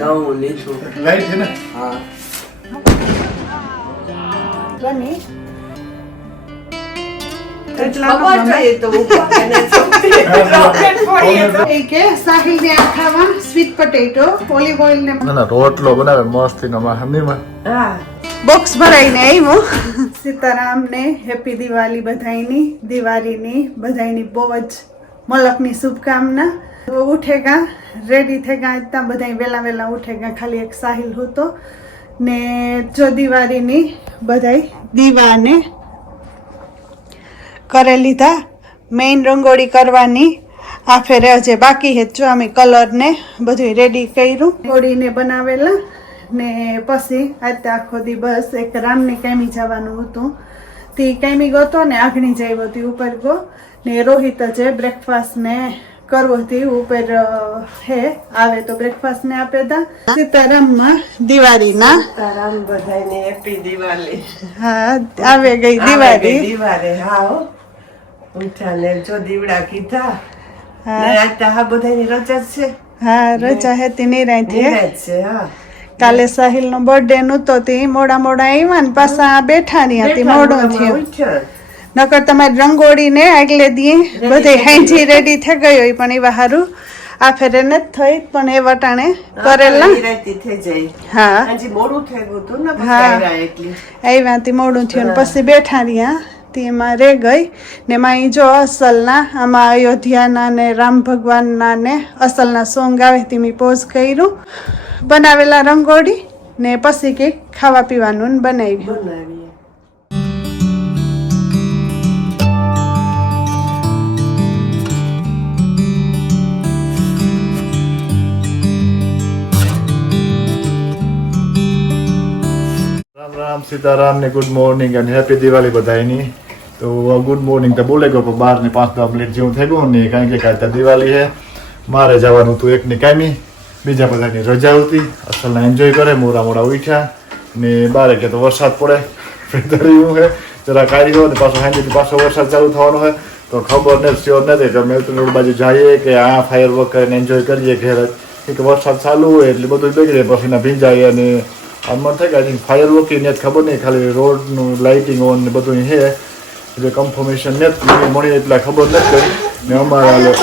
નવું લીધું. લાઈટ છે ને? હા. બની કે સાહિલ ને આ ખાવા સ્વીટ પોટેટો ઓલિવ ઓઇલ ને ના રોટલો બનાવે મસ્તી નો હમીમાં. બોક્સ ભરાઈને આવ્યું. સીતારામ ને હેપી દિવાળી બધાઈની, દિવાળીની બધાઈની બહુ જ મલકની શુભકામના. ઉઠેગા રેડી થેગા ઇतना બધાઈ વેલા વેલા ઉઠેગા. ખાલી એક સાહિલ હતો ને જો દિવાળીની બધાઈ દીવાને કરે લીધા. મેઇન રંગોળી કરવાની આ ફેરે હજે બાકી હે. જો અમે કલર ને બધું રેડી કર્યું, રંગોળીને બનાવેલા ને પછી આજે આખો દિવસ એક રામને કામી જવાનું હતું. તે કામી ગયો તો ને આગણી જાય હતી ઉપર ગયો ને રોહિત જે બ્રેકફાસ્ટ ને કરવો હતી ઉપર હે આવે તો બ્રેકફાસ્ટ ને આપે તા. સીતારામમાં દિવાળીના સીતારામ બધાને હેપી દિવાળી. હા આવે ગઈ દિવાળી. દિવાળી હા હો. ઉઠા ને જો દીવડા કીધા. હા. ને આજ તો હા બધાની રજા જ છે. હા રજા હતી નિરાંત હે. નિરાંત છે હા. કાલે સાહિલ નો બર્થડે નતો તે મોડા મોડા આવ્યા ને પાછા બેઠા ની હતી મોડું થયું. ઉઠ્યા. નકર તમારી રંગોળી ને આગલે દી બધે હાંજી રેડી થઈ ગઈ હોય પણ એવા હારું આ ફેરે નથી થઈ પણ એ વટાણે કરેલા. નિરાંતી થઈ જાય. હા હજી મોડું થઈ ગયું હતું ને પછી હા. આવ્યા એટલી. આવ્યા તે મોડું થયું ને પછી બેઠા રહ્યા તેમાં રે ગઈ ને એમાં ઈ જો અસલના આમાં અયોધ્યાના ને રામ ભગવાનના ને અસલના સોંગ આવે તે મેં પોઝ કર્યું, બનાવેલા રંગોળી ને પછી કંઈક ખાવા પીવાનું ને બનાવ્યું. બનાવીએ. રામ રામ સીતારામ ને ગુડ મોર્નિંગ અને હેપી દિવાળી બધાની. તો ગુડ મોર્નિંગ તો બોલે ગયો પણ 12 ને 5-10 મિનિટ જેવું થઈ ગયું ને કારણ કે કાલે દિવાળી છે. મારે જવાનું હતું એકની કામી, બીજા બધાની રજા હતી. અસલના એન્જોય કરે, મોડા મોડા ઉઠ્યા ને બારે કે તો વરસાદ પડે ફેરવું છે જરા કાઢ્યો ને પાછો સાંજેથી પાછો વરસાદ ચાલુ થવાનો હોય તો ખબર નથી શ્યોર નથી કે મેલતું રોડ બાજુ જઈએ કે આ ફાયર વર્ક કરીને એન્જોય કરીએ ઘેર જ કે વરસાદ ચાલુ હોય એટલે બધું બગડે પછી ના ભીંજાય અને આમાં થાય કે આઈ થિંક ફાયર વર્કિંગ ને ખબર નહીં ખાલી રોડનું લાઇટિંગ ઓન ને બધું છે એટલે કન્ફર્મેશન નથી મળી એટલે ખબર નથી ને અમારા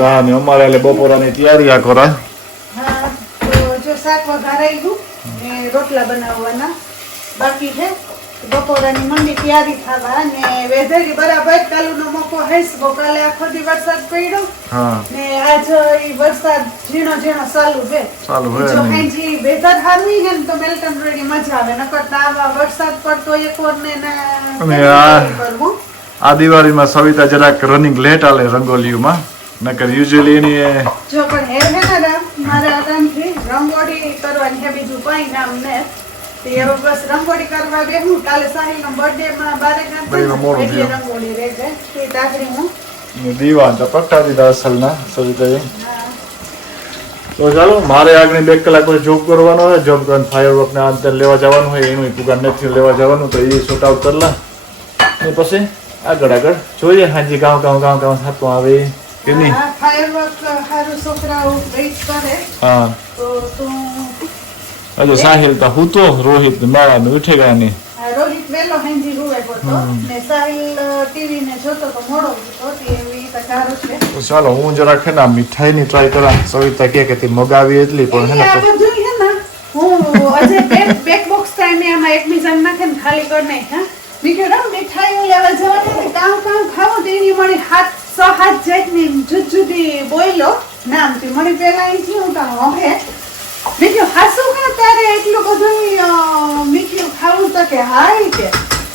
હા ને અમારે એટલે બપોરાની તૈયારી આ કરા. હા તો જો શાક વઘારાઈ ગયું ને રોટલા બનાવવાના બાકી છે. બપોરાની મંડી તૈયારી થવા ને વેધર બરાબર કાલુનો મોકો હૈસ. કાલે આખો દી વરસાદ પડ્યો હા ને આજ ઈ વરસાદ ઝીણો ઝીણો ચાલુ છે. ચાલુ હે જો ને. હાંજી વેધર હારું હે ને તો મેલ્ટન રેડી મજા આવે. નકર તો આવા વરસાદ પડતો એક વાર ને અને કરવું. આ દિવાળીમાં સવિતા જરાક રનિંગ લેટ આલે રંગોલીઓમાં નકર યુઝ્યુઅલી એની જો પણ હે ને રામ મારા આરામથી રંગોળી કરવાની હે બીજું કઈ નામ ને તે હવે બસ રંગોળી કરવા બેહું. કાલે સાહિલનો બર્થડે માં બારે ભાઈનો મોડું એટલે થયું. રંગોળી રહે છે તે તાકરી હું દીવાન તો પ્રગટા દીધા અસલના સવિતાએ. હા. તો ચાલો મારે આગળ 2 કલાક પછી જોબ કરવાનો હોય, જોબ કરીને ફાયર વર્ક ને અંતર લેવા જવાનું હોય એનું પુગાર નથી લેવા જવાનું તો એ શૂટ આઉટ કરલા ને પછી આગળ જોઈએ હાજી ગામ થતું આવે કે નહીં. હા ફાયરવર્ક હારું છોકરાઓ વેઇટ કરે હા તો તું હજુ સાહિલ તો હું તો રોહિત મારા ઉઠે ગયા નહીં. રોહિત વેલો હાંજી રૂવે પડતો ને સાહિલ ટીવી ને જોતો તો મોડો હતો તે એવી તો સારું છે. તો ચાલો હું જરાક છે ને મીઠાઈની ટ્રાય કરા. સવિતા કે તે મગાવી એટલી પણ હે આ ને બધું હે ને હું અજે બેક બોક્સ ટાઈમે આમાં એક બીજાને નાખે ને ખાલી કર નહીં. હા બીજો રામ મીઠાઈઓ લેવા જવાની ને કામ ખાવું તેની મળી 7 જાતની જુદી બોયલો નામથી મળી પેલા ઈ થયું તો હે બીજું હાસુ કે તારે એટલું બધું મીઠું ખાવું તો કે હાય કે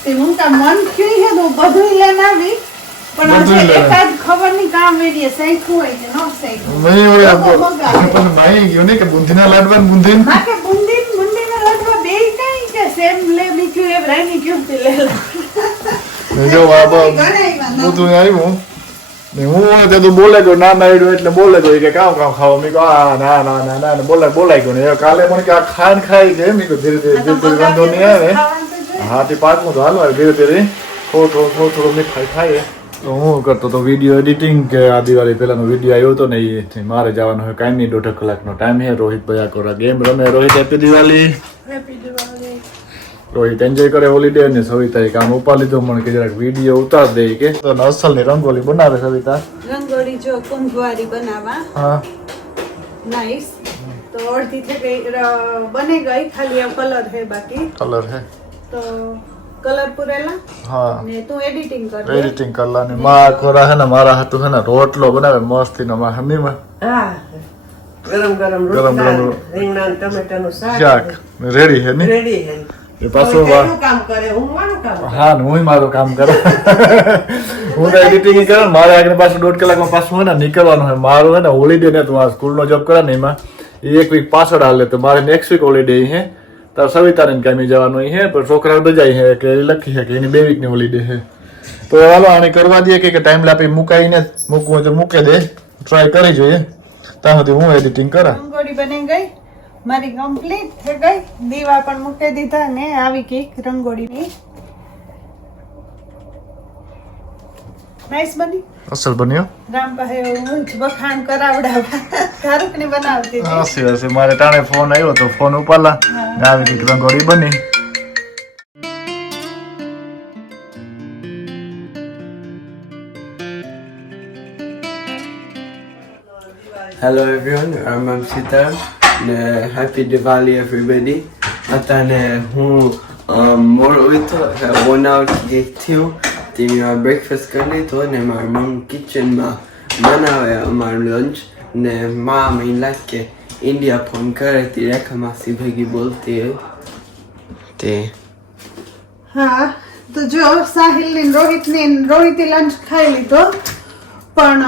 તે હું તા મન થયું હે તો બધું લઈને આવી પણ બધુંય લઈને. એકાદ ખબર નહીં કામ વેરીએ સાઈખું હોય કે ન સાઈખું. નહીં ઓલા મગાવે. પણ માઈ ગયો ને કે બુંદીના લાડવા ને બુંદી માકે બુંદીના લાડવા બેય કઈ કે સેમ લે મીઠું એ રાની ક્યું તે લે લો. જો આ બધું આવ્યું ને હું તે તો બોલે ગયો ના નાડ્યો એટલે બોલે ગયો કે કામ ખાવા મેં કહો ના ના ના ના બોલાઈ ગયો ને કાલે મને કે આ ખાન ખાઈ ગયે મેં ધીરે ધીરે વાંધો નહીં આવે. હા તે પાંચમું તો હાલો ધીરે ધીરે થોડું મીઠાઈ ખાઈએ તો હું કરતો તો વિડીયો એડિટિંગ કે આ દિવાળી પહેલાનો વિડીયો આવ્યો હતો ને એ મારે જવાનો હોય કાંઈ નહીં 1.5 કલાકનો ટાઈમ છે. રોહિતભાઈ આખો ગેમ રમે. Rohit happy Diwali. Happy Diwali. Rohit enjoy કરે હોલિડે ને સવિતાએ કામ ઉપા લીધું મને કે જરાક વિડીયો ઉતાર દે કે તો અસલની રંગોલી બનાવે સવિતા. રંગોળી જો કુંભવારી બનાવવા હા નાઈસ. તો અડધી થઈ ગઈ બની ગઈ, ખાલી આ કલર છે બાકી. કલર હે તો કલર પૂરેલા હા ને તું એડિટિંગ કર દે. એડિટિંગ કરલાની માં ખોરા હે ને મારા હાથું છે ને રોટલો બનાવે મસ્તી નો માં હમીમાં હા ગરમ ગરમ ગરમ રોટલા, ગરમ રીંગણા ને ટમેટાનું શાક શાક રેડી હે ને રેડી હે. એ પાછું હવે તેનું કામ કરે, હું મારું કામ કરું. હા હું મારું કામ કરું. હું તો એડિટિંગ કરું મારે આગળ પાછું 1.5 કલાકમાં પાછું હોય ને નીકળવાનું હોય. મારું હોય ને હોલિડે ને તું આ સ્કૂલનો જોબ કરે ને એમાં એ 1 વીક પાછળ હાલે તો મારે નેક્સ્ટ વીક હોલિડે હે. તાર સવિતાને કામી જવાનું હે પણ છોકરા રજા હે કે લખી છે કે એની 2 વીકની હોલિડે હે. તો હાલો આને કરવા દઈએ કે ટાઈમ લાપી મુકાઈને મૂકવું હોય તો મૂકે દે. ટ્રાય કરી જોઈએ ત્યાં સુધી હું એડિટિંગ કરા. રંગોળી બની ગઈ મારી કમ્પ્લીટ થઈ ગઈ. દીવા પણ મૂકી દીધા ને આવી ગઈ રંગોળીની. નાઈસ બની. અસલ બન્યો. રામ પાસે હું જ વખાણ કરાવડાવા શાહરુખ ને બનાવતી હતી. હસી હસી મારે ટાણે ફોન આવ્યો તો ફોન ઉપાડલા ને આવી રીતે રંગોળી બની. Hello everyone, I'm Sitaram. Happy Diwali everybody. Atane હું મોડો ઉઠો 1 hour થયું તે મેં બ્રેકફાસ્ટ કરી લીધો ને મારી મમ્મી કિચનમાં બનાવે અમારું લંચ ને માં મને લાગે કે ઇન્ડિયા ફોન કરે તે રેખા માસી ભેગી બોલતી તે હા તો જો સાહિલ ને રોહિતે લંચ ખાઈ લીધો પણ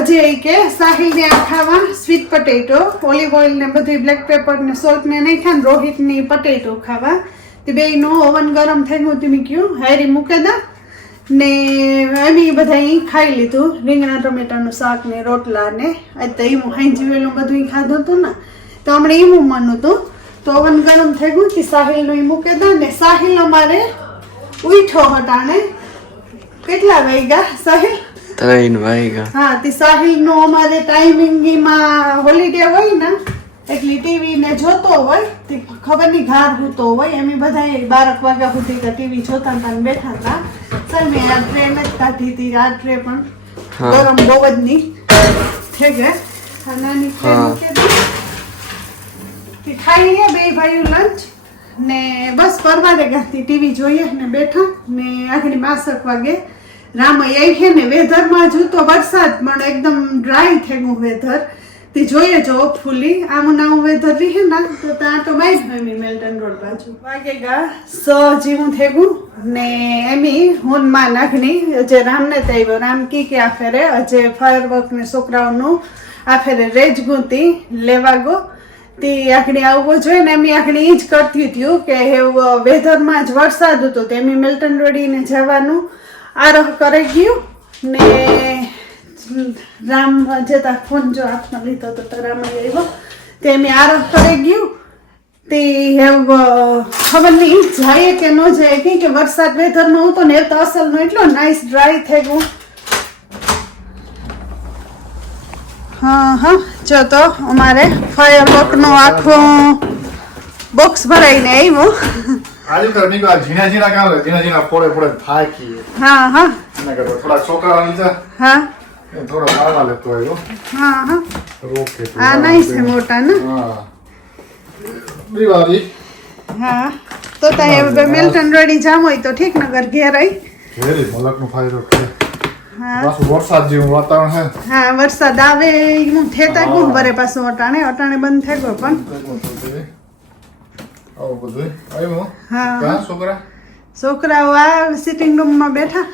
અજય કે સાહિલ ને આ ખાવા સ્વીટ પટેટો ઓલિવ ઓઇલ ને બધું બ્લેક પેપર ને સોલ્ટ ને નહીં ખાય. રોહિત ની પટેટો ખાવા તે બે નો ઓવન ગરમ થઈ ગયું તમે કયું હારી મૂકે દા ને એમ બધા ખાઈ લીધું. રીંગણા ટમેટાનું શાક ને રોટલા ને આજ તો એમ હાંજીવેલું બધું ખાધું હતું ને તો હમણાં એમ મન હતું તો ઓવન ગરમ થઈ ગયું કે સાહિલ નું મૂકે દા ને સાહિલ અમારે ઉઠો હટાણે કેટલા વાગ્યા સાહિલ 3 વાગ્યા. હા તે સાહિલ નો અમારે ટાઈમિંગ માં હોલિડે હોય ને એટલે ટીવી ને જોતો હોય તે ખબર નહીં ઘાર હોતો હોય એમ બધા 12 વાગ્યા સુધી ટીવી જોતા હતા ને બેઠા હતા. સર મેં આ ટ્રેન જ કાઢી હતી. આ ટ્રે પણ ગરમ બહુ જ ની થઈ ગઈ. આ નાની ટ્રે મૂકી ખાઈ લે બે ભાઈઓ લંચ ને બસ પરવારે ગાતી ટીવી જોઈએ ને બેઠા ને આગળ 12 વાગે રામય આવી છે ને વેધરમાં જૂતો વરસાદ પણ એકદમ ડ્રાય થઈ ગયું વેધર તે જોઈએ જો હોપફુલી આવું નાવું વેધર રહે ને તો ત્યાં તો માઈ હોય મેલ્ટન રોડ બાજુ વાગે ગા જેવું થઈ ગયું ને એમી હું માં નાખની જે રામને થયો રામ કે આ ફેરે જે ફાયરવર્ક ને છોકરાઓનું આ ફેરે રેજ ગુંતી લેવા ગો તે આખડી આવવો જોઈએ ને એમની આખડી ઈ જ કરતી હતી કે વેધરમાં જ વરસાદ હતો તો એમની મેલ્ટન રોડીને જવાનું આરોહ કરી ગયું ને રામ જતા ફોન જો હાથમાં લીધો તો રામ આવ્યો તે મેં આરોહ કરી ગયું તે ખબર નહીં જાય કે ન જાય કે વરસાદ વેધરમાં હતો ને એ તો અસલનો એટલો નાઇસ ડ્રાય થઈ ગયું. હા જો તો અમારે ફાયરવર્ક નો આખો બોક્સ ભરાઈને આવ્યો. આજે તો નીકળા ઝીણા કામ ઝીણા ફોડે થાકી. હા એના કરતા થોડા છોકરા લીધા હા એ થોડો મારવા લેતો આવ્યો. હા ઓકે આ નાઈસ છે મોટા ને. હા દિવાળી હા તો તાય મેલ્ટન રેડી જામ હોય તો ઠીક નગર ઘેર આવી વેરી મલકનું ફાયદો છે. હા પાછું વરસાદ જેવું વાતાવરણ છે. હા વરસાદ આવે હું થેતા ગુમ ભરે પાછું અટાણે બંધ થઈ ગયો પણ આવું બધું આવ્યું. હા ક્યાં છોકરા છોકરાઓ આ સિટિંગ રૂમ માં બેઠા.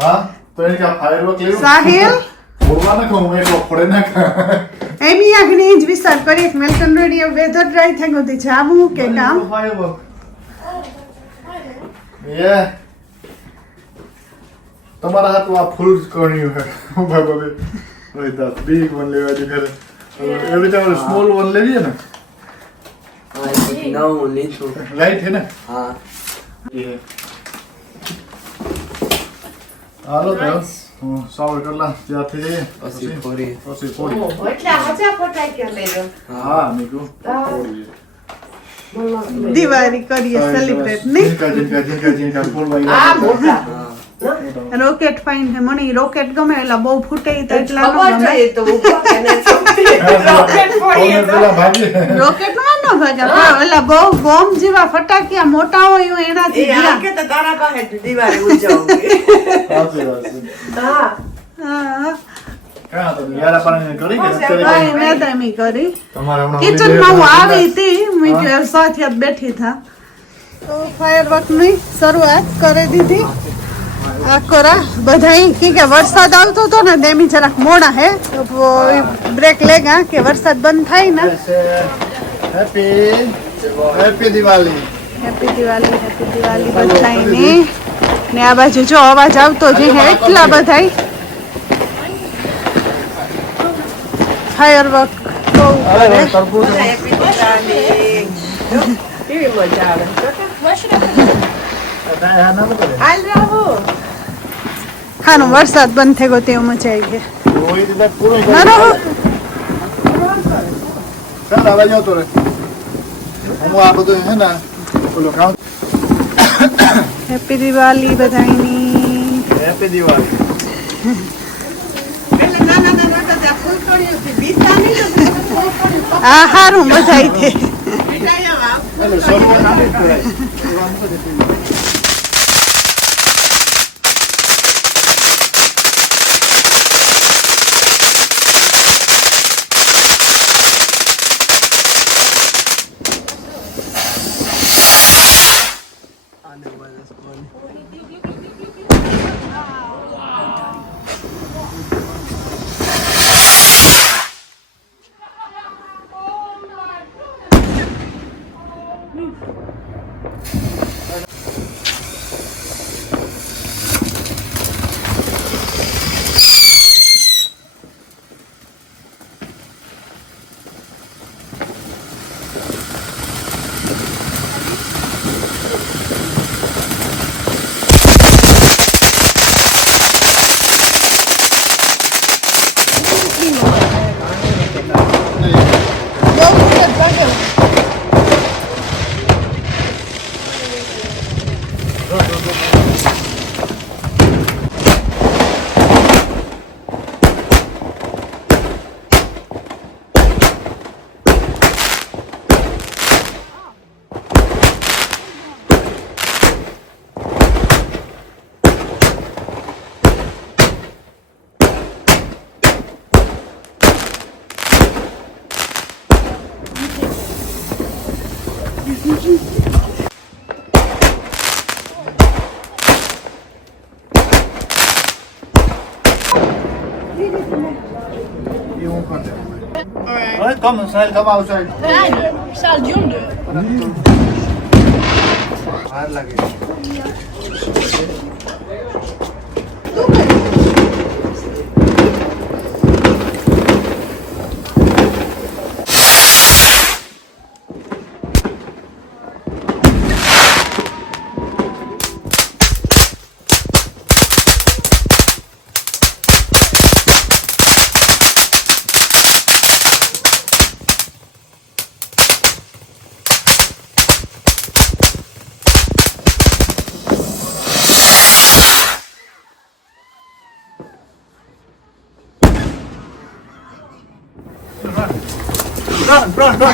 હા તો એને ક્યાં ફાયરવર્ક લેવું સાહિલ ફોડવા ના કહું એટલો ફોડે ના ખા એમી આગળ જ વિચાર કરીએ કે મેલ્ટન રેડી વેધર ડ્રાય થઈ ગયું તે જાવું કે કામ ફાયરવર્ક એ તમારા હાથમાં આ ફૂલ કર્યું છે હું ભાઈ ભાઈ બિગ વન લેવા દે ઘરે એવરી ટાઈમ સ્મોલ વન લેવીએ ને નવું લીધું. લાઈટ છે ને હા હાલો તો સાવ કેટલા ત્યાં થઈ જઈએ પછી ફરી પછી ફોડી એટલે હજા ફટાક્યા લઈ લો હા મેકુ દિવાળી કરીએ સેલિબ્રેટ નહીં જીનકા ફોડવાઈ આ મોટા રોકેટ ફાઇન છે મને રોકેટ ગમે એટલે બહુ ફૂટે તો એટલા ખબર ન ગમે જોઈએ તો ઉપર એને છોકરી રોકેટ ફોડીએ તો પેલા ભાગી રોકેટ માં ન ભાગે પણ ઓલા બહુ બોમ્બ જેવા ફટાકિયા મોટા હોય એવું એનાથી એ આ ગયા કે તો તારા પાસે દિવાળી ઉજવવી સાચી વાત છે હા હા ક્યાં તો યારા પાણી કરી કે ભાઈ અત્યારે મેં તો એમ ઈ કરી તમારે હમણાં કિચન માં હું આવી હતી મેં કીધું સાથે જ બેઠી થા તો ફાયરવર્ક ની શરૂઆત કરી દીધી આકોરા બધાય કે વરસાદ આવતો હતો ને તેમી જરાક મોડા હે તો બ્રેક લેગા કે વરસાદ બંધ થાય ને હેપી દિવાળી હેપી દિવાળી બધાયને ને આ બાજુ જો અવાજ આવતો જે હે એટલા બધાય ફાયરવર્ક બહુ કરે હેપી દિવાળી કેવી મજા આવે હાલ રાહુ હાનો વરસાદ બંધ થઈ ગયો તેવું મજા આવી ગઈ ના રહો ચાલ આવે જાવ તો રે હું આ બધું હે ને ઓલો કામ હેપી દિવાળી બધાયની હેપી દિવાળી આ હારું બધાય છે એટલે શરૂઆત આની જ કરાય Alright, come inside, come outside. Sal jundu. बाहर लगे run.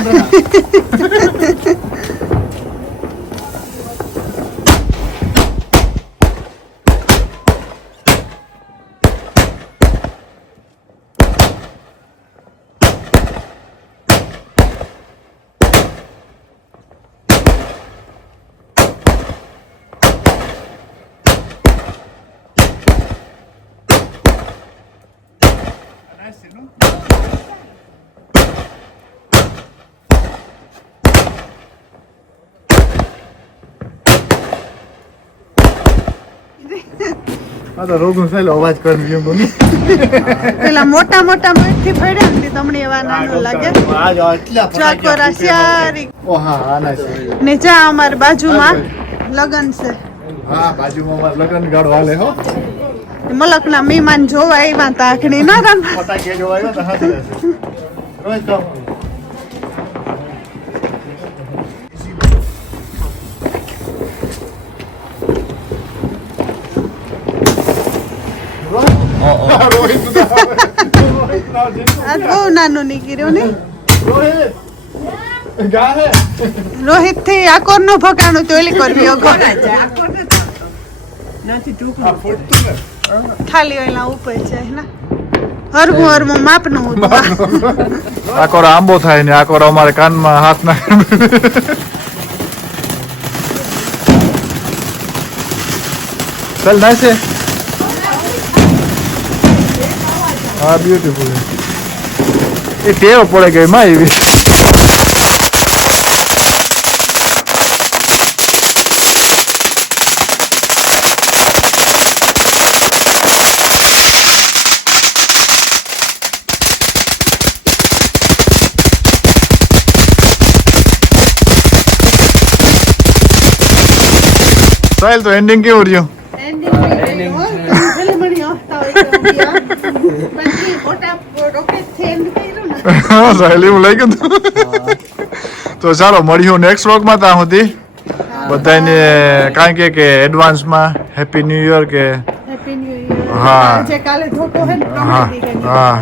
આ તો રોગનો થયેલો અવાજ કરી એમ બની પેલા મોટા મોટા મઠથી ફળ્યા ને તમને એવા નાનો લાગે આજ એટલા ચાકોરા શ્યારી ઓ હા આના છે ને જા અમાર બાજુમાં લગન છે હા બાજુમાં અમાર લગન ગાડો હાલે હો મલકના મહેમાન જોવા આવ્યા તા આખડી ના રમ ફટાકિયા જોવા આવ્યો તો હાથ રહેશે. રોહિત કહો. રોહિત આ બહુ નાનું નીકળ્યું ને રોહિત ગા હે રોહિત થી આકોર નો ભગાણું તો એલી કરવી અગો નથી ટૂંકું. આ ફૂટતું ને ખાલી એલા ઉપર છે ને હરમું હરમું માપનું હતું આ કોરો આંબો થાય ને આ કોરો અમારે કાનમાં હાથ નાખે. ચાલ નાખે. હા બ્યુટીફુલ એ ટેવ પડે ગઈ માં એવી. સાહેલ તો એન્ડિંગ કેવું રહ્યું? સાહેલ એવું લઈ ગયું તો ચાલો મળ્યું નેક્સ્ટ વ્લોગમાં. ત્યાં સુધી બધાને કાંઈ કે એડવાન્સમાં હેપી ન્યૂ યર કે હા જે કાલે ધોકો હે ને હા હા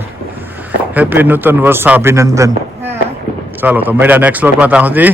હેપી નૂતન વર્ષ અભિનંદન. હા ચાલો તો મળ્યા નેક્સ્ટ વ્લોગમાં. ત્યાં સુધી